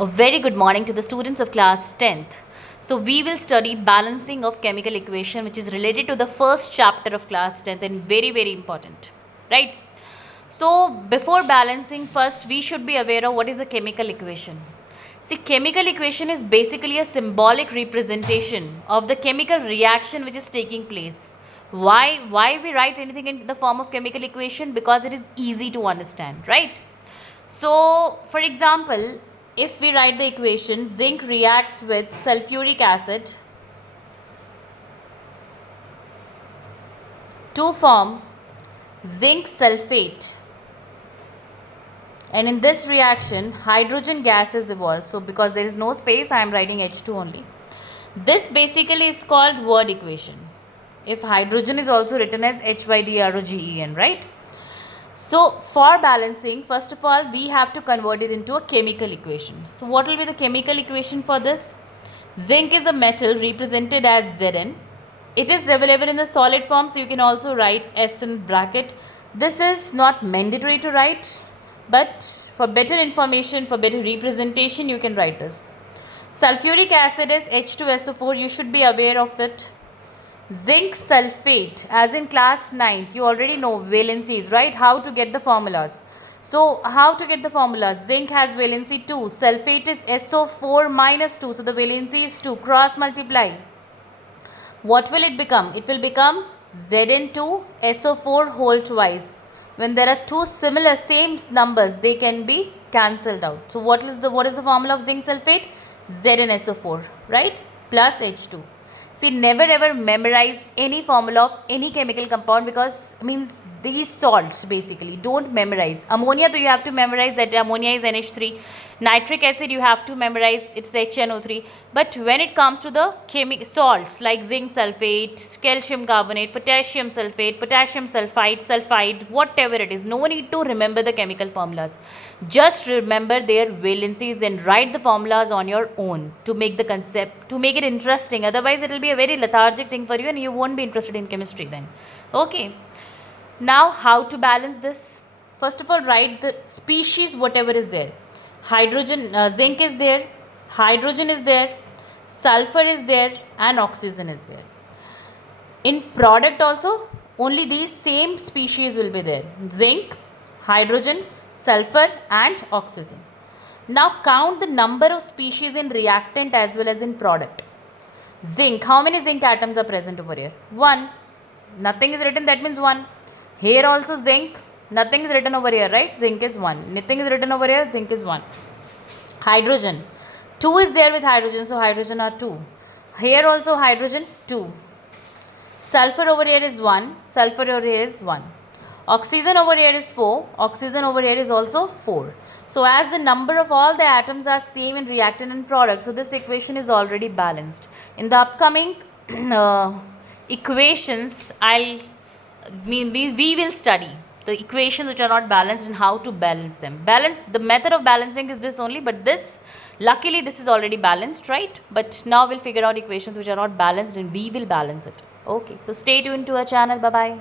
A very good morning to the students of class 10th. So we will study balancing of chemical equation, which is related to the first chapter of class 10th and very important, right? So before balancing, first we should be aware of what is a chemical equation. See, chemical equation is basically a symbolic representation of the chemical reaction which is taking place. Why we write anything in the form of chemical equation? Because it is easy to understand, right? So, for example, if we write the equation, zinc reacts with sulfuric acid to form zinc sulfate, and in this reaction hydrogen gas is evolved. So because there is no space, I am writing H2 only. This basically is called word equation. If hydrogen is also written as H by DROGEN, right? So for balancing, first of all, we have to convert it into a chemical equation. So what will be the chemical equation for this? Zinc is a metal represented as Zn. It is available in the solid form, so you can also write S in bracket. This is not mandatory to write, but for better information, for better representation, you can write this. Sulfuric acid is H2SO4. You should be aware of it. Zinc sulfate, as in class 9th, you already know valencies, right? How to get the formulas. So how to get the formulas? Zinc has valency 2, sulfate is SO4 minus 2, so the valency is 2, cross multiply. What will it become? It will become Zn2 SO4 whole twice. When there are two similar same numbers, they can be cancelled out. So what is the formula of zinc sulfate? ZnSO4, right? Plus H2. See, never ever memorize any formula of any chemical compound, because means these salts basically don't memorize. Ammonia, you have to memorize that ammonia is NH3. Nitric acid, you have to memorize it's HNO3. But when it comes to the salts like zinc sulfate, calcium carbonate, potassium sulfate, potassium sulfite, sulfide, whatever it is, no need to remember the chemical formulas. Just remember their valencies and write the formulas on your own to make the concept, to make it interesting. Otherwise, it will be a very lethargic thing for you and you won't be interested in chemistry then. Okay. Now, how to balance this? First of all, write the species, whatever is there. Hydrogen, zinc is there, hydrogen is there, sulfur is there, and oxygen is there. In product also, only these same species will be there. Zinc, hydrogen, sulfur, and oxygen. Now count the number of species in reactant as well as in product. Zinc, how many zinc atoms are present over here? 1. Nothing is written, that means 1. Here also zinc, nothing is written over here, right? Zinc is 1. Nothing is written over here, zinc is 1. Hydrogen, 2 is there with hydrogen, so hydrogen are 2. Here also hydrogen, 2. Sulfur over here is 1, sulfur over here is 1. Oxygen over here is 4, oxygen over here is also 4. So as the number of all the atoms are same in reactant and product, so this equation is already balanced. In the upcoming equations, we will study the equations which are not balanced and how to balance them. The method of balancing is this only, but luckily this is already balanced, right? But now we'll figure out equations which are not balanced and we will balance it. Okay, so stay tuned to our channel. Bye bye.